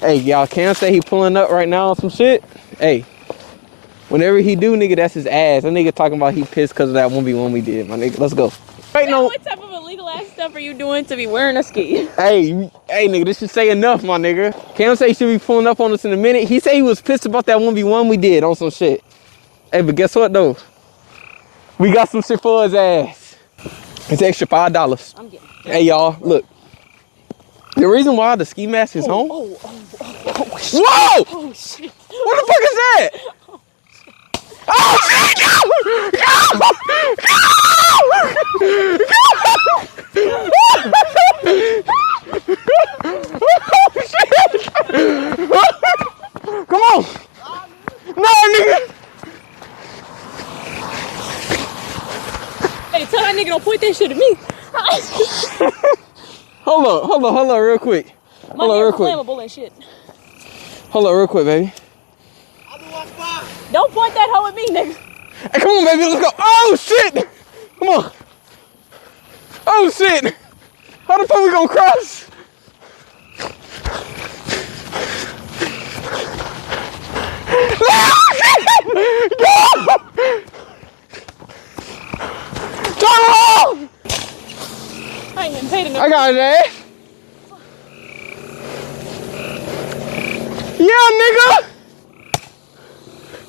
Hey, y'all can't say he pulling up right now on some shit. Hey, whenever he do, nigga, that's his ass. That nigga talking about he pissed because of that 1v1 we did, my nigga. Let's go. Right, no. What type of illegal ass stuff are you doing to be wearing a ski? Hey, nigga, this should say enough, my nigga. Cam say he should be pulling up on us in a minute. He said he was pissed about that 1v1 we did on some shit. Hey, but guess what, though? We got some shit for his ass. It's extra $5. I'm getting it. Hey, y'all, look. The reason why the ski mask is home. Oh, shit. Whoa! Oh, shit. What the fuck is that? Oh, shit! Go! Come on! No, nigga! Hey, tell that nigga don't point that shit at me. Hold on, real quick. Hold on, real quick. Flammable and shit. Hold on, real quick, baby. Don't point that hoe at me, nigga. Hey, come on, baby, let's go. Oh, shit! Come on. Oh, shit! How the fuck we gonna cross? Go! Turn around! I ain't getting paid enough. I got it, eh? Yeah, nigga!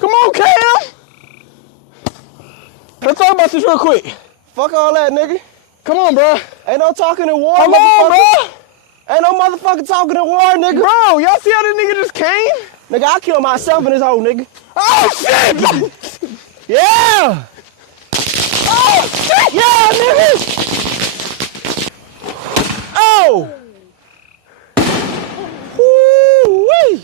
Come on, Cam! Let's talk about this real quick. Fuck all that, nigga. Come on, bro. Ain't no talking in war, Come on, bro. Ain't no motherfucking talking in war, nigga. Bro, y'all see how this nigga just came? Nigga, I killed myself in this hole, nigga. Oh, shit! Yeah! Oh, shit! Yeah, nigga! Oh! Woo-wee!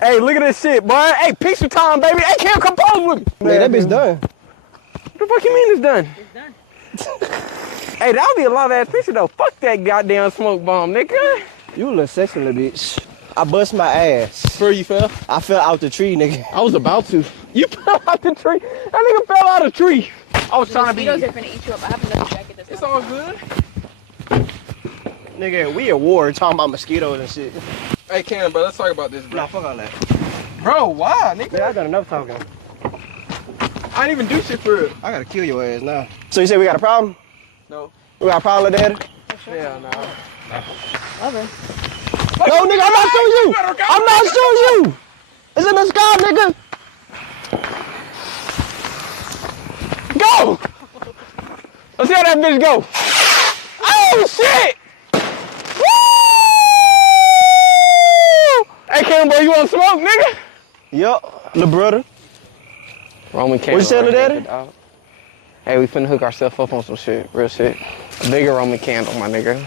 Hey, look at this shit, boy. Hey, picture time, baby. Hey, Cam, come pose with me. Man, that bitch done. What the fuck you mean it's done? It's done. Hey, that would be a lot of ass picture, though. Fuck that goddamn smoke bomb, nigga. You a little sexy little bitch. I bust my ass. Where you fell? I fell out the tree, nigga. I was about to. You fell out the tree? That nigga fell out of the tree. I was trying to be... Mosquitoes are finna eat you up. I have another jacket that's It's all good. Nigga, we at war talking about mosquitoes and shit. Hey, Cam, bro, let's talk about this, bro. Nah, fuck all that. Bro, why, nigga? Man, I done enough talking. I didn't even do shit for real. I gotta kill your ass now. So you say we got a problem? No. We got a problem, Daddy? Yeah, no. over. No, nigga, I'm not shooting you. I'm not shooting you. It's in the sky, nigga. Go! Let's see how that bitch go. Oh, shit! Woo! Hey, Cam, boy, you want smoke, nigga? Yup, little brother. Roman candle. What you saying, right Daddy? here, dog. Hey, we finna hook ourselves up on some shit, real shit. A bigger Roman candle, my nigga.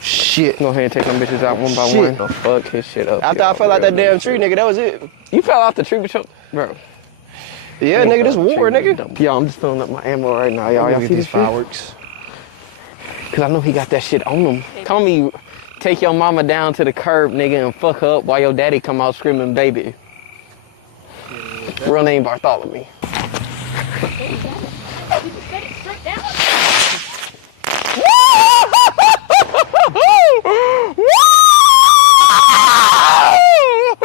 Shit. Go ahead and take them bitches out one by Shit. one. Fuck his shit up. After I fell out that damn tree, nigga, that was it. You fell out the tree, but bro. Yeah, nigga, this war, nigga. Yo, I'm just filling up my ammo right now, y'all. Y'all see this fireworks? Cause I know he got that shit on him. Tell me, take your mama down to the curb, nigga, and fuck her up while your daddy come out screaming, baby. Real name Bartholomew.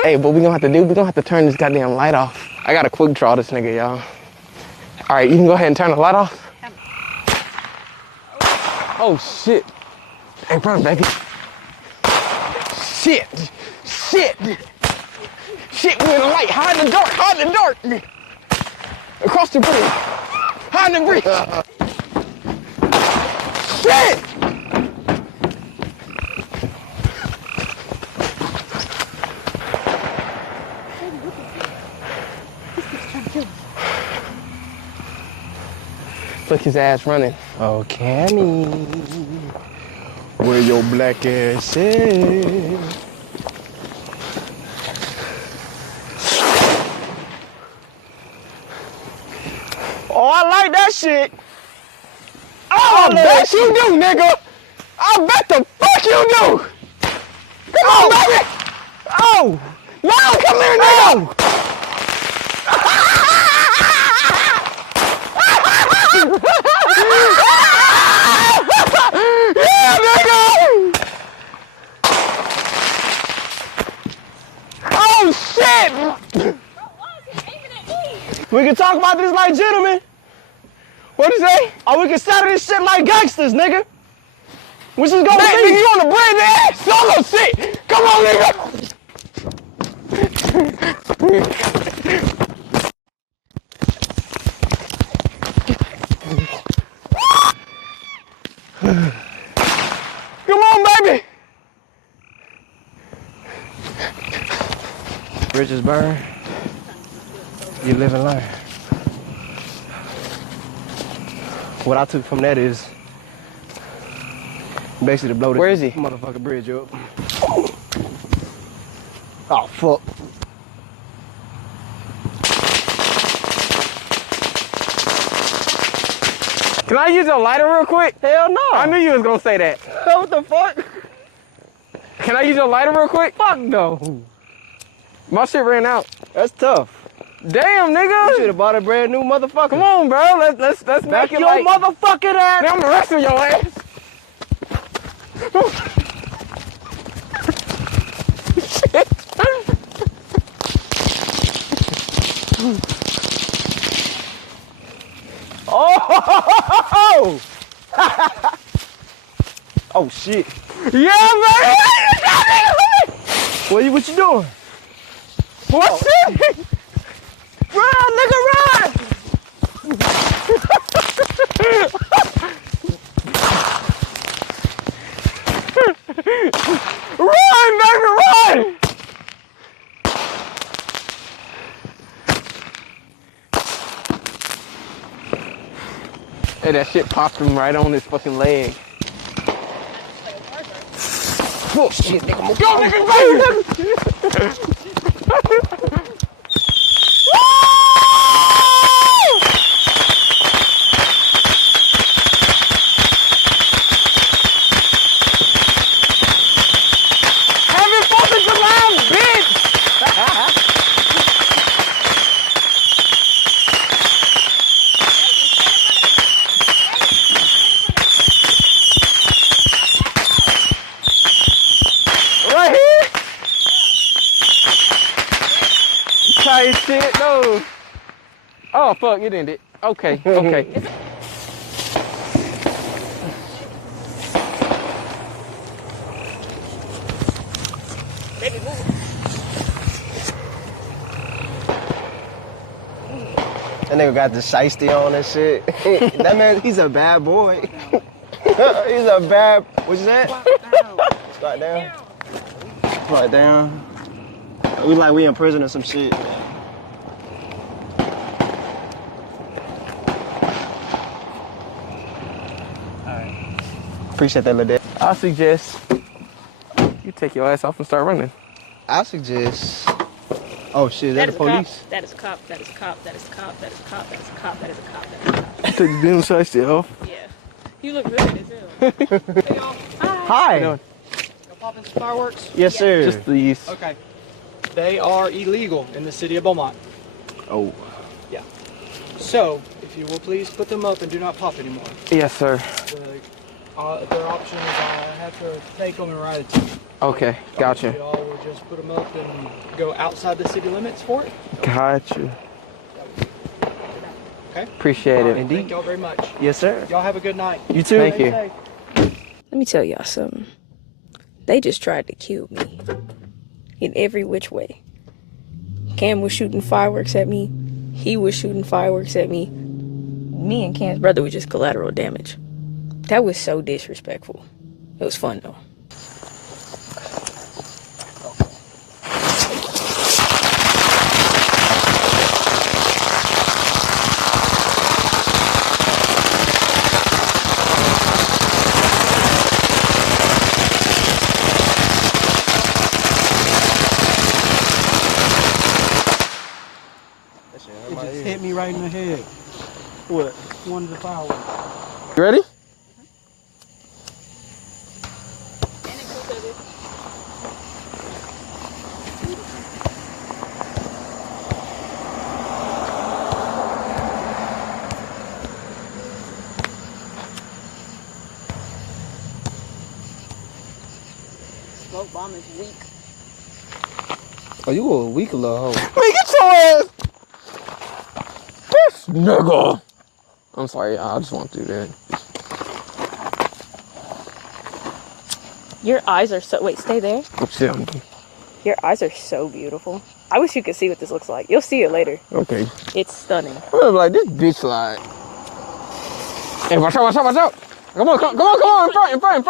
Hey, what we gonna have to do, we gonna have to turn this goddamn light off. I gotta quick draw this nigga, y'all. All right, you can go ahead and turn the light off. Oh, shit. Hey, run, baby. Shit. Shit. Shit, we in the light. Hide in the dark. Hide in the dark. Across the bridge. Hide in the bridge. Shit. Look his ass running. Oh, Cammy, where your black ass is? Oh, I like that shit. I bet you do, nigga. I bet the fuck you do. Come on, baby. Oh, No, come here, nigga. Yeah, nigga! shit! Bro, why is he aiming at me? We can talk about this like gentlemen. What'd you say? Or we can settle this shit like gangsters, nigga. Which is gonna Nigga, be? you on the bridge, man? Solo shit! Come on, nigga! Come on, baby! Bridges burn. You live and learn. What I took from that is basically to blow this Where is he? motherfucking bridge up. Oh, fuck. Can I use your lighter real quick? Hell no. I knew you was gonna say that. What the fuck? Can I use your lighter real quick? Fuck no. My shit ran out. That's tough. Damn, You nigga. should have bought a brand new motherfucker. Come on, bro. Let's Back make it your like. motherfucking ass. Man, I'm arresting your ass. Shit. Oh! Oh shit. Yeah, man. What you doing? What shit? Run, nigga, run! Run, baby, run! Hey, that shit popped him right on his fucking leg. Oh shit, nigga. Go, nigga, baby! Happy 4th of July, bitch! Right here? Tight shit, no. Oh, fuck, it ended. Okay, okay. That nigga got the shiesty on and shit. That man, he's a bad boy. He's a bad, what's that? Squat down. Squat down. We like we in prison or some shit. Alright. Appreciate that, little dad. I suggest you take your ass off and start running. I suggest. Oh shit, is that the police? That is a cop. That is a cop. That is a cop. That is a cop. That is a cop. That is a cop. That is a cop. Take the damn shiesty off. Yeah. You look good as hell. Hey, y'all. Hi. Hi. Y'all popping some fireworks? Yes, sir. Just these. Okay. They are illegal in the city of Beaumont. Oh. Yeah. So, if you will please put them up and do not pop anymore. Yes, sir. Their option is I have to take them and write a ticket. Okay, gotcha. Y'all will just put them up and go outside the city limits for it. Gotcha. Okay? Appreciate All it. right, Indeed. Thank y'all very much. Yes, sir. Y'all have a good night. You too. Thank Stay you. safe. Let me tell y'all something. They just tried to kill me. In every which way. Cam was shooting fireworks at me. He was shooting fireworks at me. Me and Cam's brother were just collateral damage. That was so disrespectful. It was fun though. It just hit me right in the head. What? One of the fireworks. You ready? Smoke bomb is weak. Oh, you a weak little hoe. Man, get your ass! This nigga! I'm sorry, I just want to do that. Your eyes are so... Wait, stay there. Shit. Your eyes are so beautiful. I wish you could see what this looks like. You'll see it later. Okay. It's stunning. I'm like, this bitch like... Hey, watch out, watch out, watch out! Come on, come on, in front!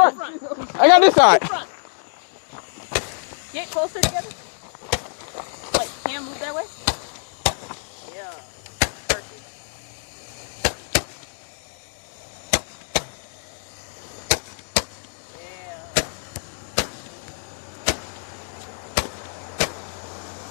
I got this side. Get closer together. Wait, Cam, move that way.